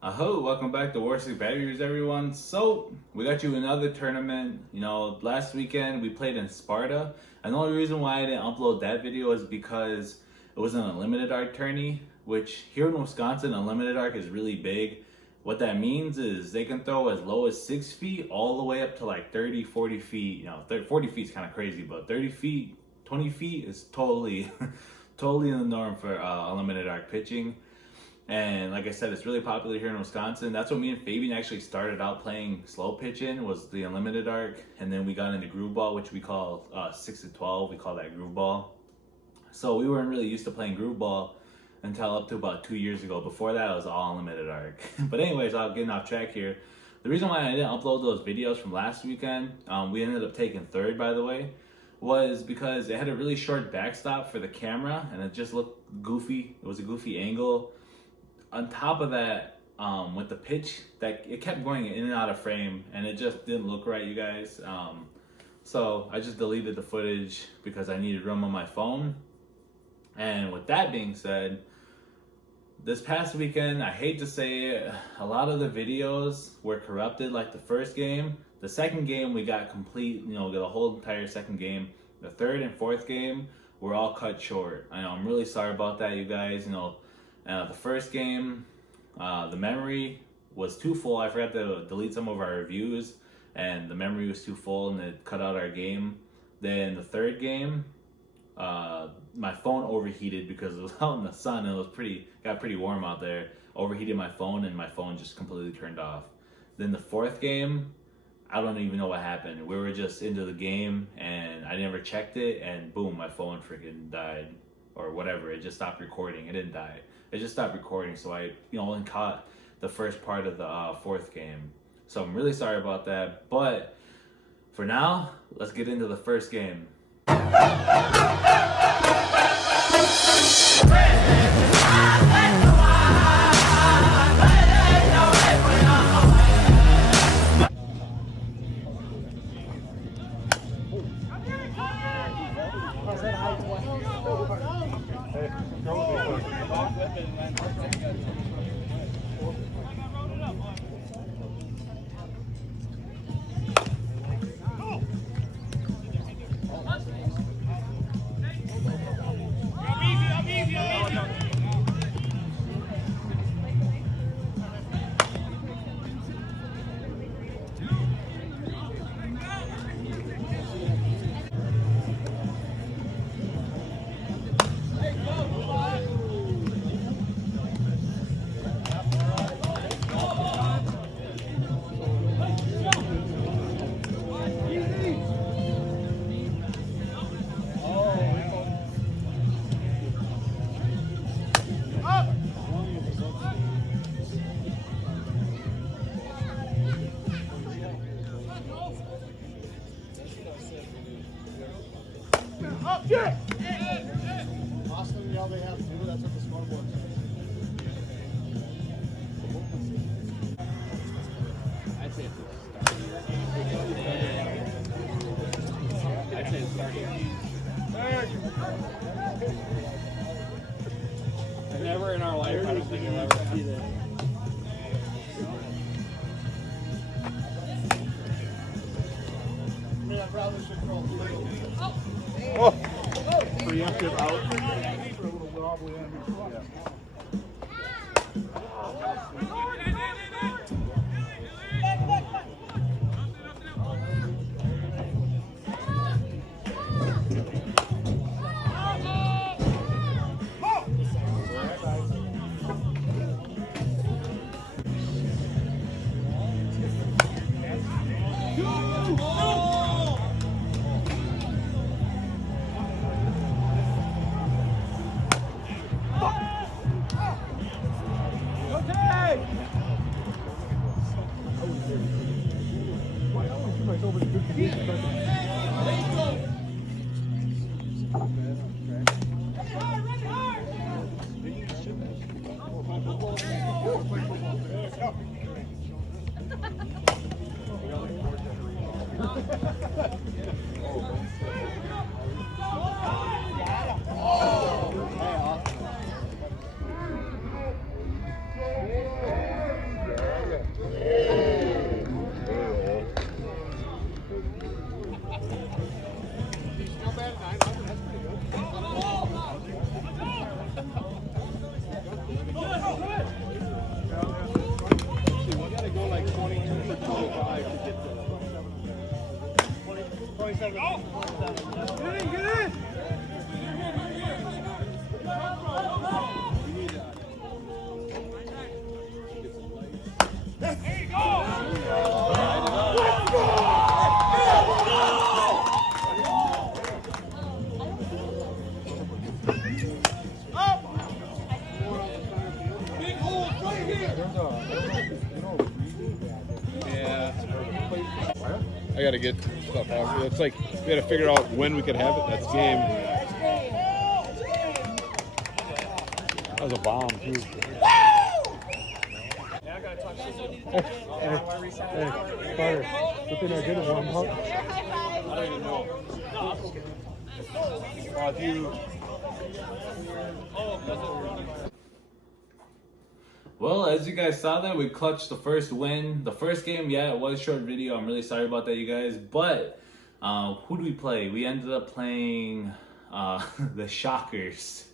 Aho, welcome back to Warstick Batteries, everyone. So, we got you another tournament. You know, last weekend we played in Sparta. And the only reason why I didn't upload that video is because it was an unlimited arc tourney, which here in Wisconsin, unlimited arc is really big. What that means is they can throw as low as 6 feet all the way up to like 30, 40 feet. You know, 40 feet is kind of crazy, but 30 feet, 20 feet is totally, totally in the norm for unlimited arc pitching. And like I said, it's really popular here in Wisconsin. That's what me and Fabian actually started out playing slow pitching, was the unlimited arc. And then we got into groove ball, which we call 6 to 12. We call that groove ball. So we weren't really used to playing groove ball until up to about 2 years ago. Before that, it was all unlimited arc. But anyways, I'm getting off track here. The reason why I didn't upload those videos from last weekend, we ended up taking third, by the way, was because it had a really short backstop for the camera and it just looked goofy. It was a goofy angle. On top of that, with the pitch, that it kept going in and out of frame and it just didn't look right, you guys. So I just deleted the footage because I needed room on my phone. And with that being said, this past weekend, I hate to say it, a lot of the videos were corrupted like the first game. The second game we got complete, you know, the whole entire second game. The third and fourth game were all cut short. I know, I'm really sorry about that, you guys. You know, the first game, the memory was too full. I forgot to delete some of our reviews and the memory was too full and it cut out our game. Then the third game, my phone overheated because it was out in the sun and it was got pretty warm out there. Overheated my phone and my phone just completely turned off. Then the fourth game, I don't even know what happened. We were just into the game and I never checked it and boom, my phone freaking died or whatever. It just stopped recording. It didn't die. It just stopped recording. So I, only caught the first part of the fourth game. So I'm really sorry about that. But for now, let's get into the first game. Austin, all they have to do, that's what the scoreboard says. I'd say it's starting. Never in our life, I don't think you'll ever see that. I mean, I probably should throw a little. Oh! Preemptive out. For a little wobbly in. Yeah. I gotta get stuff out. It's like we gotta figure out when we could have it. That's game. That was a bomb too. Hey, Carter, good thing I did it warm up. I don't even know. Well, as you guys saw there, we clutched the first win. The first game, yeah, it was a short video. I'm really sorry about that, you guys. But who did we play? We ended up playing the Shockers.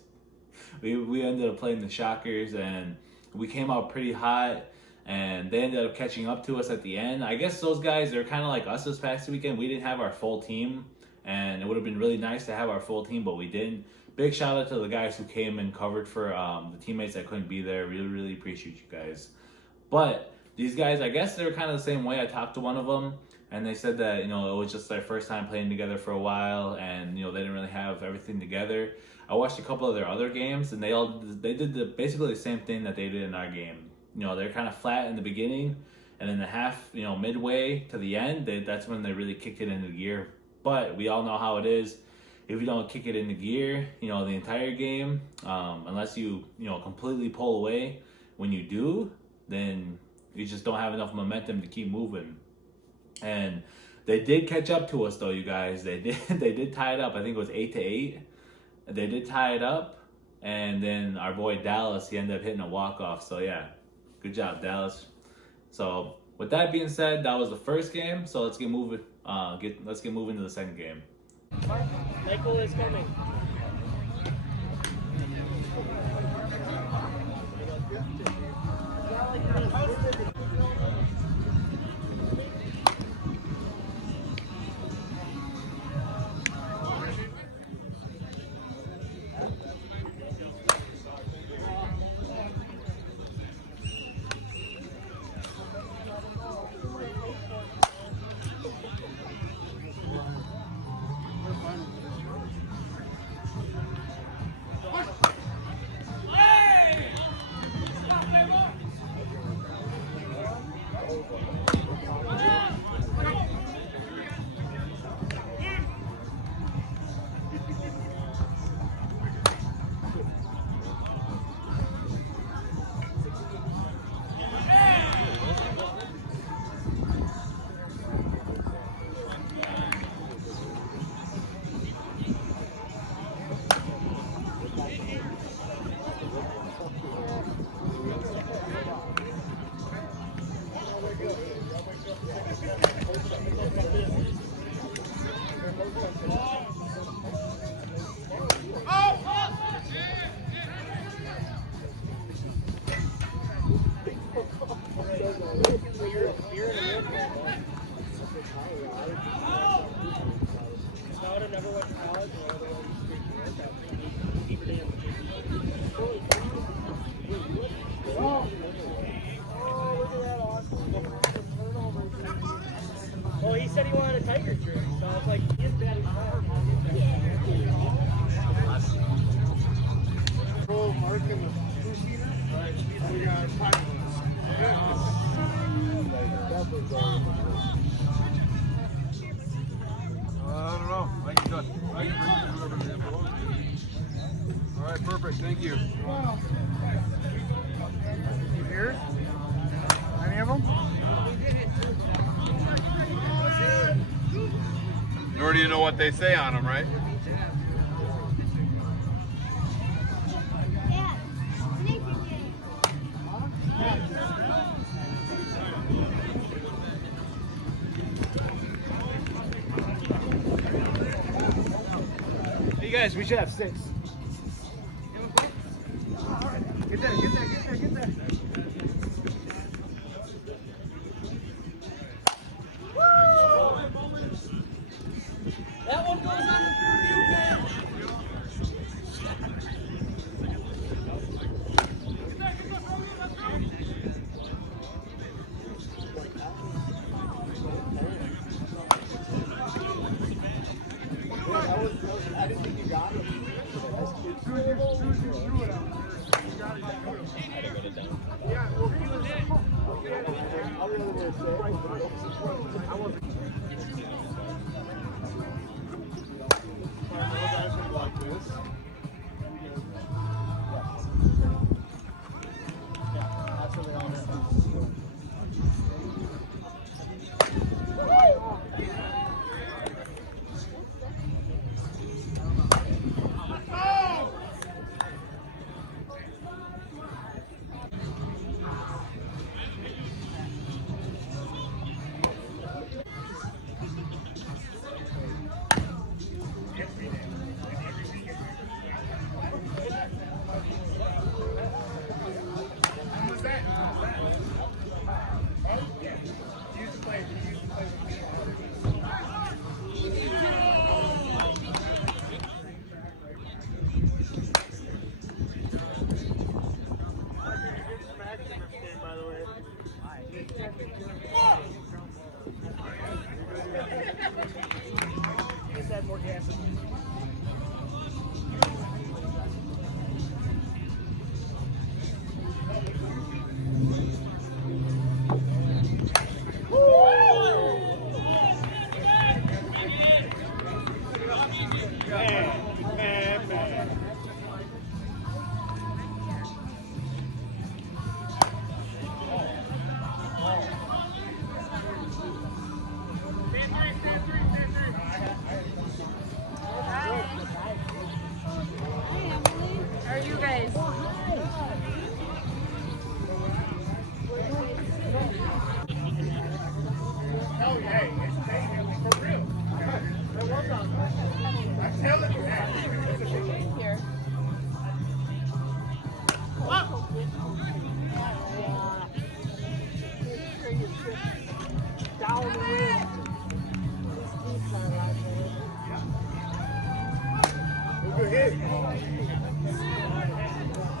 We ended up playing the Shockers, and we came out pretty hot. And they ended up catching up to us at the end. I guess those guys, they're kind of like us this past weekend. We didn't have our full team, and it would have been really nice to have our full team, but we didn't. Big shout out to the guys who came and covered for the teammates that couldn't be there. Really, really appreciate you guys. But these guys, I guess they were kind of the same way. I talked to one of them, and they said that, you know, it was just their first time playing together for a while, and, you know, they didn't really have everything together. I watched a couple of their other games, and they did basically the same thing that they did in our game. You know, they're kind of flat in the beginning, and in the half, you know, midway to the end, that's when they really kicked it into gear. But we all know how it is. If you don't kick it into gear, you know, the entire game, unless you know, completely pull away, when you do, then you just don't have enough momentum to keep moving. And they did catch up to us, though, you guys. They did tie it up. I think it was 8-8. They did tie it up, and then our boy Dallas, he ended up hitting a walk-off. So yeah, good job, Dallas. So with that being said, that was the first game. So let's get moving. Let's get moving to the second game. Michael is coming. Well, he said he wanted a Tiger jersey, so I was like, he's bad as well. Mark in the two-seater. Right. We got Timeless. I don't know. I can bring whoever they belong to. All right, perfect. Thank you. Here? Any of them? Nor do you know what they say on them, right? Hey guys, we should have 6. Get that. That one goes on you, man. I didn't think you got it. How are you guys? Here.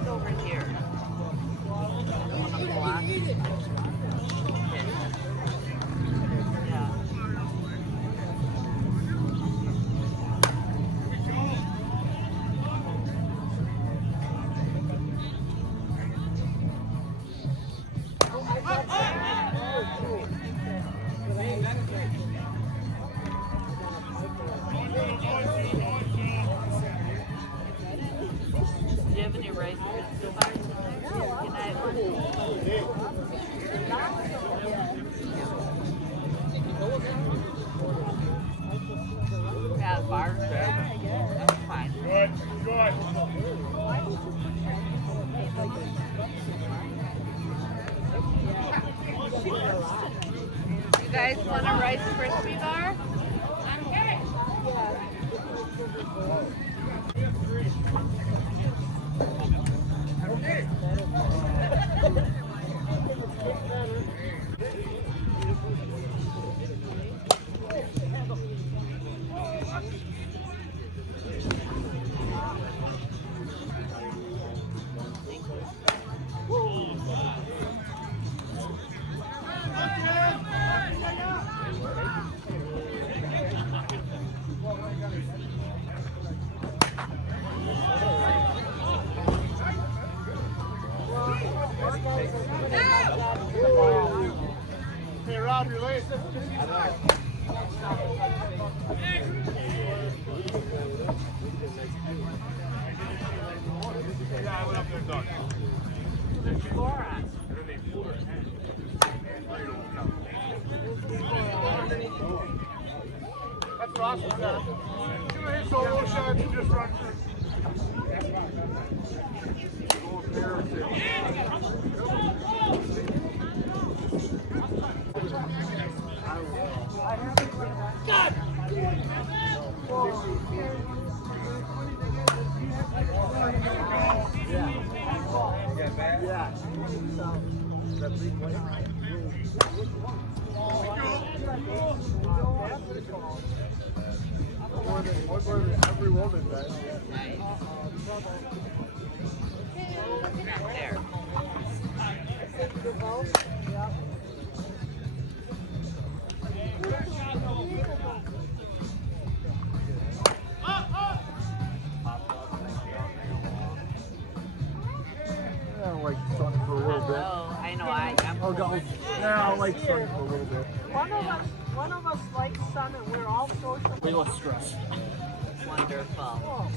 Over here. Yeah. Do you have any rice so far? Can I have one? Yeah, bar. That's fine. Good, good. You guys want a Rice Krispie bar? Hey, Rob, you're late. Yeah, I went up there and done. That's awesome, man. You know, hit solo shots and just run through. Every woman does. There. Like something for a little bit. Oh, I know. I I'll go. Yeah, I like sun for a little bit. One of us likes sun, and we're all social. Way less stress. Wonderful.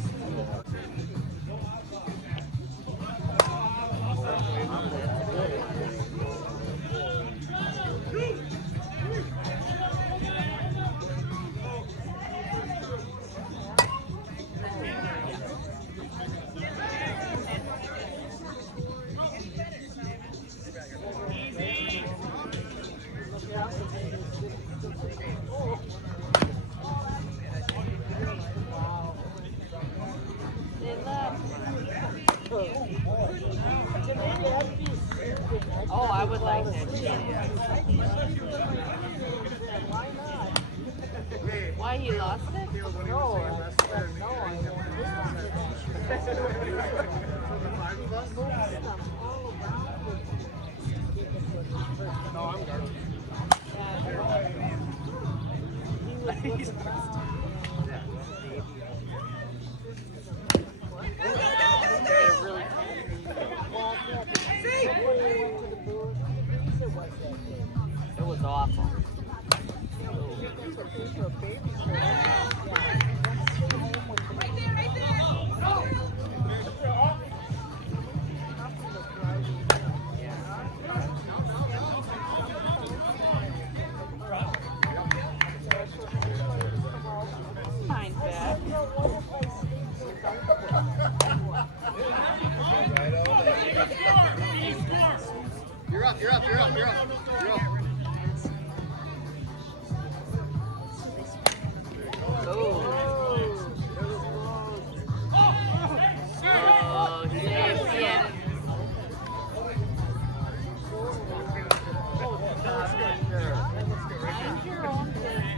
Oh, I would like that. Why he lost it? No, I'm guarding. It was awful. Fine, Beth. You're up. Oh, Jason. Mind your own business.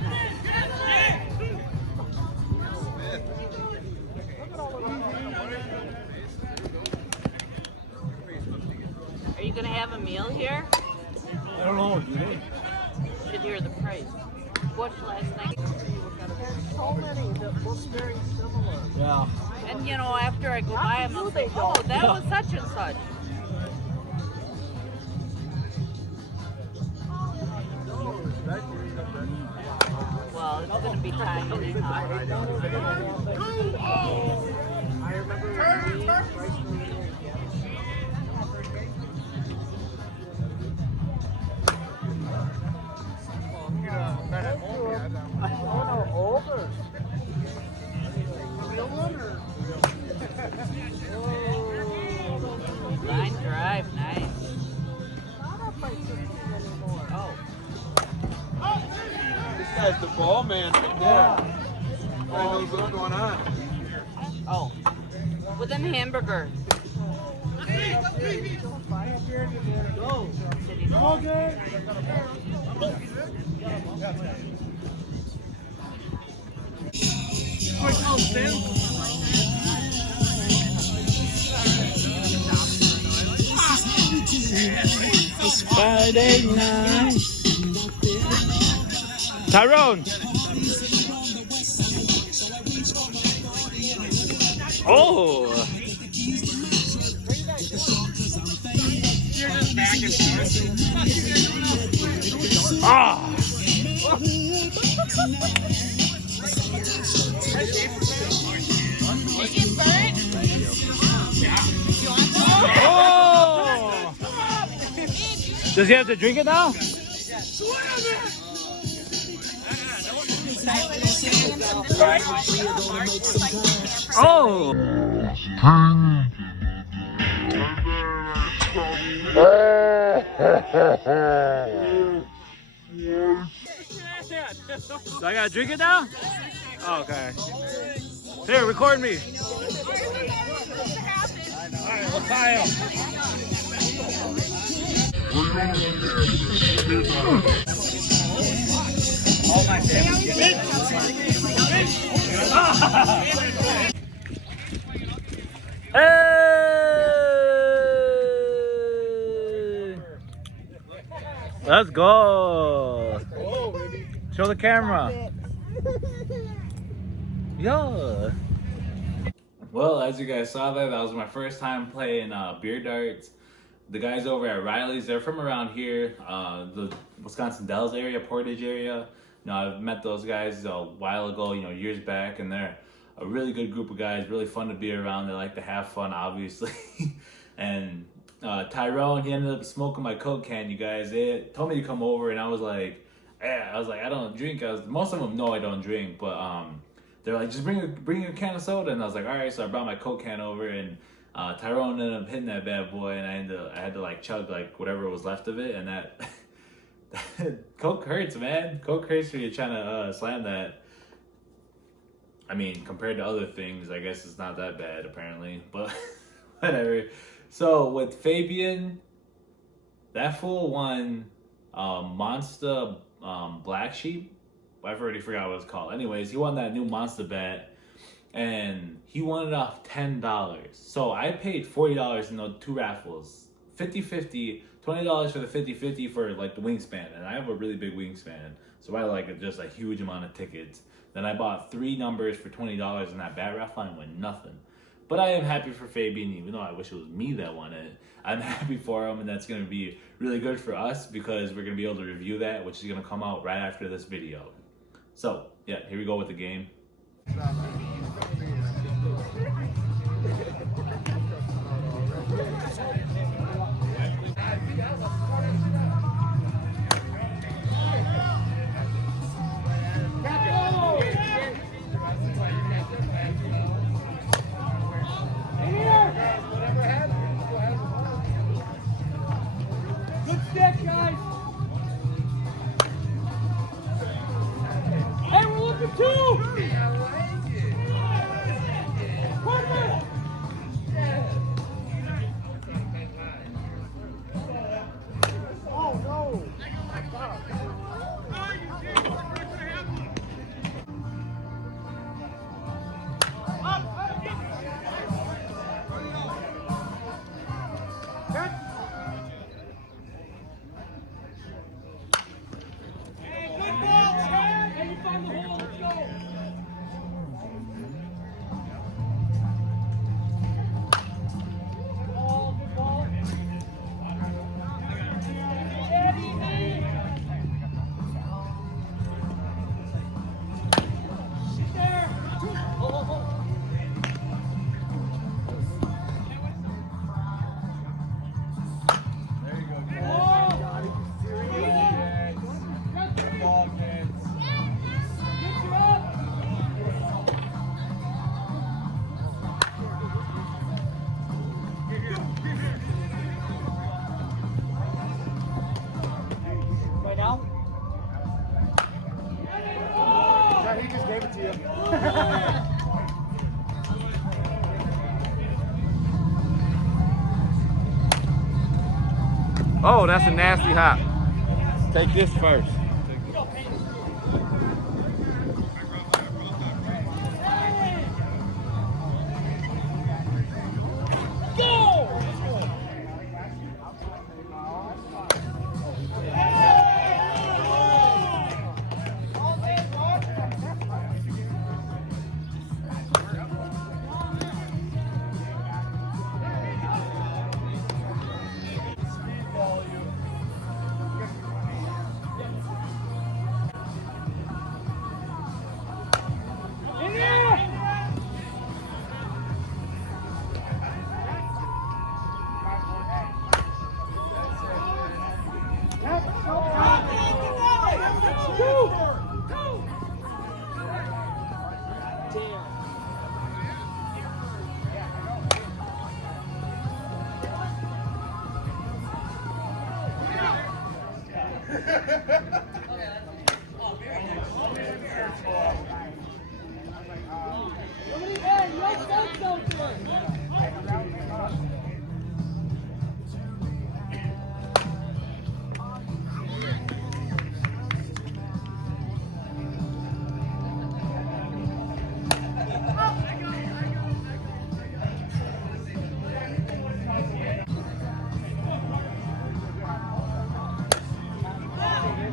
Are you gonna have a meal here? I don't know. Do they? You should hear the price. Watched last night. There's so many that look very similar. Yeah. And you know, after I go by them, I'll say, oh, that was such and such. Well, it's going to be time anyhow. I remember over. Line drive, nice. Oh. This guy's the ball man right there. I knows what's going on. Oh. With an hamburger. Go. It's Friday night. Tyrone. Oh. Ah. Oh. Does he have to drink it now? Oh. So I gotta drink it now? Oh, okay. Here, record me. Alright, we'll tie him. All my family. Hey! Let's go. Show the camera. Yeah. Well, as you guys saw there, that was my first time playing beer darts. the guys over at Riley's, they're from around here, the Wisconsin Dells area, Portage area. You know, I've met those guys a while ago, you know, years back, and they're a really good group of guys, really fun to be around. They like to have fun, obviously. And Tyrone, he ended up smoking my Coke can, you guys. They told me to come over, and I was like, I don't drink. Most of them know I don't drink, but they're like, just bring a can of soda, and I was like, all right. So I brought my Coke can over, and Tyrone ended up hitting that bad boy, and I had to like chug like whatever was left of it, and that Coke hurts, man. Coke hurts when you're trying to slam that. I mean, compared to other things, I guess it's not that bad apparently, but whatever. So with Fabian, that fool won Monster Black Sheep. I've already forgot what it's called. Anyways, he won that new Monster bat, and he won it off $10. So I paid $40 in those 2 raffles, 50-50, $20 for the 50-50 for like the wingspan, and I have a really big wingspan, so I like just a huge amount of tickets. Then I bought 3 numbers for $20 in that bat raffle and won nothing. But I am happy for Fabian, even though I wish it was me that won it. I'm happy for him, and that's going to be really good for us because we're going to be able to review that, which is going to come out right after this video. So, yeah, here we go with the game. Good stick, guys. Hey, we're looking too. Oh no! Hey, you found the hole. Let's go. Good ball. Sit there. Right now? Yeah, he just gave it to you. Oh, that's a nasty hop. Take this first.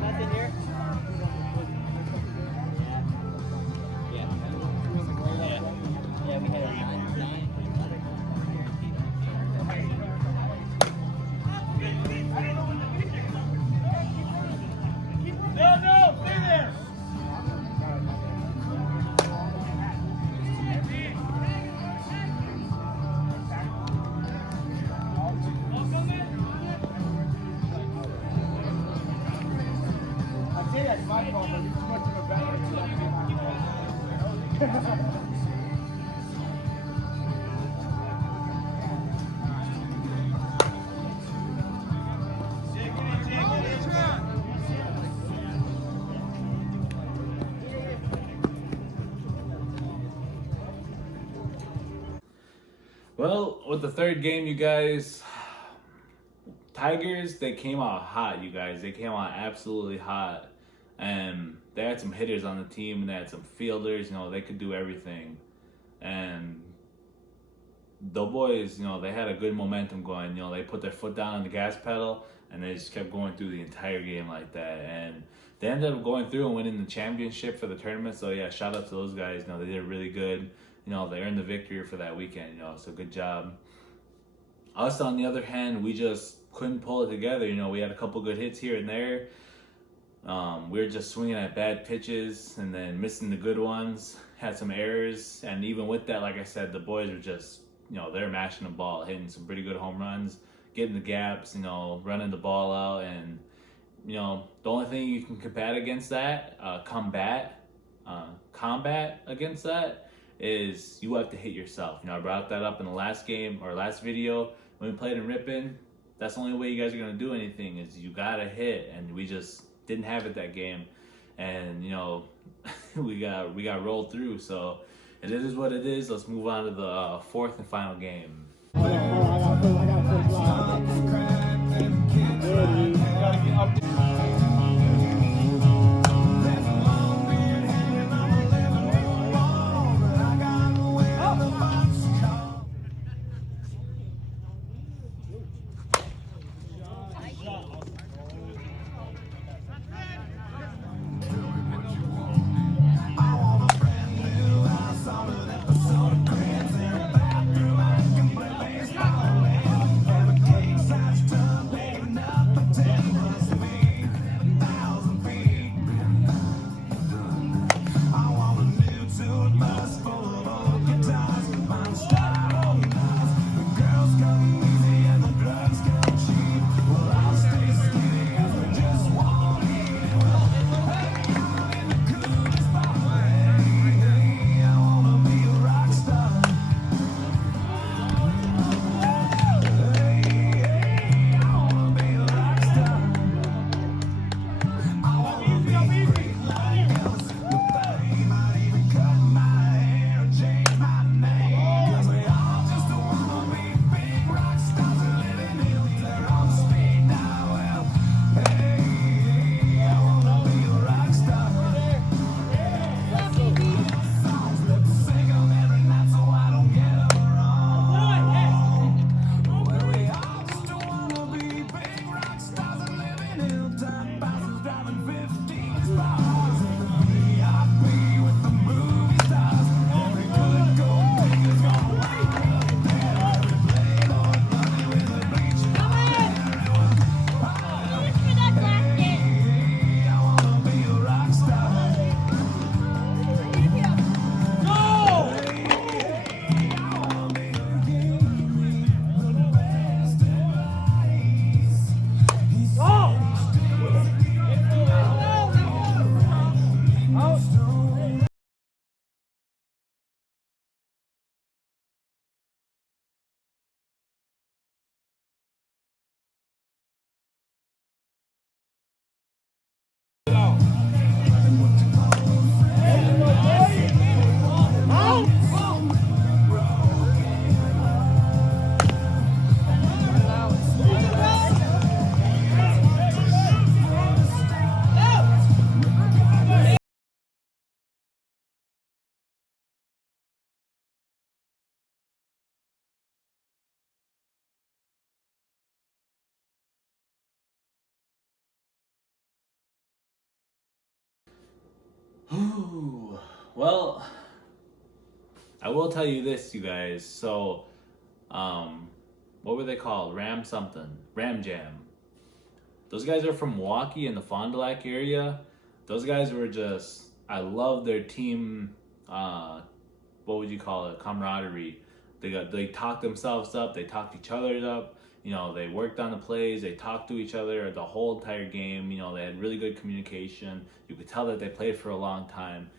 Nothing here. my fault, but he's too much of a veteran. So that's my fault. Well, with the third game, you guys, Tigers, they came out hot, you guys. They came out absolutely hot. And they had some hitters on the team, and they had some fielders. You know, they could do everything. And the boys, you know, they had a good momentum going. You know, they put their foot down on the gas pedal, and they just kept going through the entire game like that. And they ended up going through and winning the championship for the tournament. So, yeah, shout out to those guys. You know, they did really good. You know, they earned the victory for that weekend, you know, so good job. Us, on the other hand, we just couldn't pull it together. You know, we had a couple good hits here and there. We were just swinging at bad pitches and then missing the good ones. Had some errors. And even with that, like I said, the boys were just, you know, they're mashing the ball, hitting some pretty good home runs, getting the gaps, you know, running the ball out. And, you know, the only thing you can combat against that, combat against that, is you have to hit yourself. You know, I brought that up in the last game or last video when we played in Ripon. That's the only way you guys are gonna do anything, is you gotta hit, and we just didn't have it that game. And you know, we got rolled through. So it is what it is. Let's move on to the fourth and final game. Well, I will tell you this, you guys. So, what were they called? Ram something. Ram Jam. Those guys are from Milwaukee in the Fond du Lac area. Those guys were just, I love their team, what would you call it? Camaraderie. They talked themselves up. They talked each other up. You know, they worked on the plays, they talked to each other the whole entire game. You know, they had really good communication. You could tell that they played for a long time,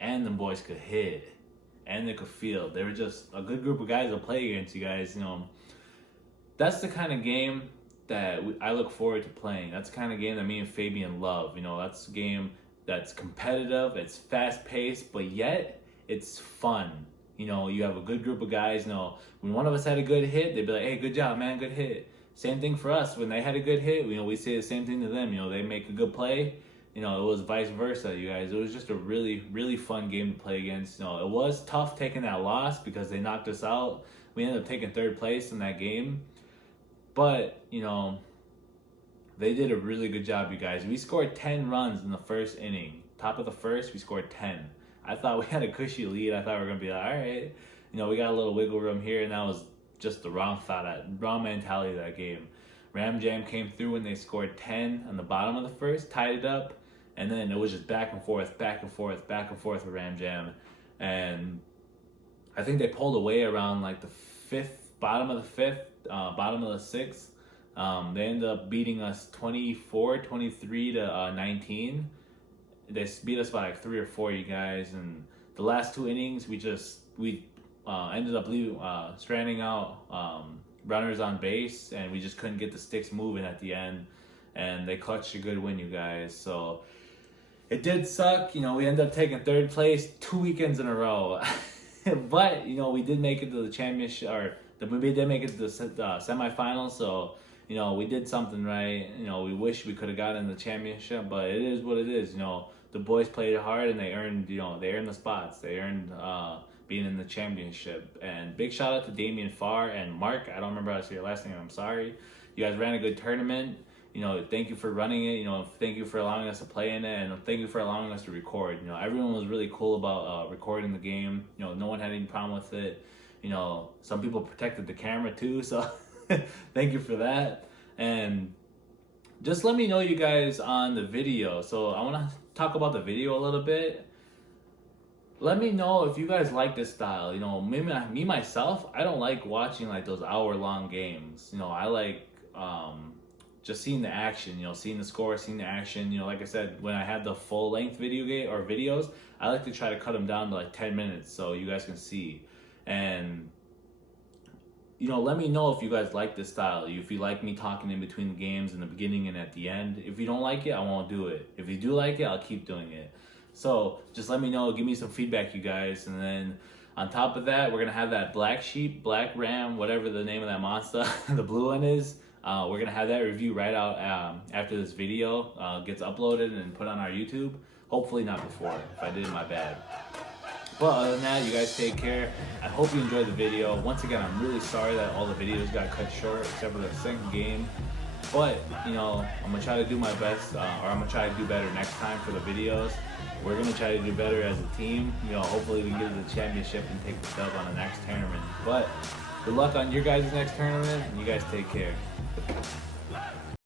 and the boys could hit, and they could field. They were just a good group of guys to play against, you guys. You know, that's the kind of game that I look forward to playing. That's the kind of game that me and Fabian love. You know, that's a game that's competitive, it's fast paced, but yet it's fun. You know, you have a good group of guys. You know, when one of us had a good hit, they'd be like, hey, good job, man, good hit. Same thing for us. When they had a good hit, you know, we say the same thing to them. You know, they make a good play. You know, it was vice versa, you guys. It was just a really, really fun game to play against. You know, it was tough taking that loss because they knocked us out. We ended up taking third place in that game. But, you know, they did a really good job, you guys. We scored 10 runs in the first inning. Top of the first, we scored 10. I thought we had a cushy lead. I thought we were going to be like, all right, you know, we got a little wiggle room here, and that was just the wrong mentality of that game. Ram Jam came through and they scored 10 on the bottom of the first, tied it up, and then it was just back and forth with Ram Jam. And I think they pulled away around like the bottom of the sixth. They ended up beating us 23 to 19. They beat us by like 3 or 4, you guys. And the last 2 innings, we ended up stranding out runners on base, and we just couldn't get the sticks moving at the end. And they clutched a good win, you guys. So it did suck. You know, we ended up taking third place 2 weekends in a row. But, you know, we did make it to the championship, we did make it to the semifinals. So, you know, we did something right. You know, we wish we could have gotten the championship, but it is what it is. You know, the boys played hard and they earned the spots. They earned being in the championship. And big shout out to Damian Farr and Mark. I don't remember how to say your last name. I'm sorry. You guys ran a good tournament. You know, thank you for running it. You know, thank you for allowing us to play in it, and thank you for allowing us to record. You know, everyone was really cool about recording the game. You know, no one had any problem with it. You know, some people protected the camera too, so thank you for that. And just let me know, you guys, on the video. So I want to talk about the video a little bit. Let me know if you guys like this style. You know, maybe me myself, I don't like watching like those hour-long games. You know, I like just seeing the action, you know, seeing the score, seeing the action. You know, like I said, when I had the full-length videos, I like to try to cut them down to like 10 minutes so you guys can see. And, you know, let me know if you guys like this style. If you like me talking in between the games in the beginning and at the end. If you don't like it, I won't do it. If you do like it, I'll keep doing it. So just let me know, give me some feedback, you guys. And then on top of that, we're going to have that black sheep, black ram, whatever the name of that monster, the blue one is. We're going to have that review right out after this video gets uploaded and put on our YouTube. Hopefully not before. If I did, my bad. But other than that, you guys take care. I hope you enjoyed the video. Once again, I'm really sorry that all the videos got cut short except for the second game. But, you know, I'm going to try to do my best, or I'm going to try to do better next time for the videos. We're going to try to do better as a team. You know, hopefully we can get to the championship and take the dub on the next tournament. But good luck on your guys' next tournament, and you guys take care.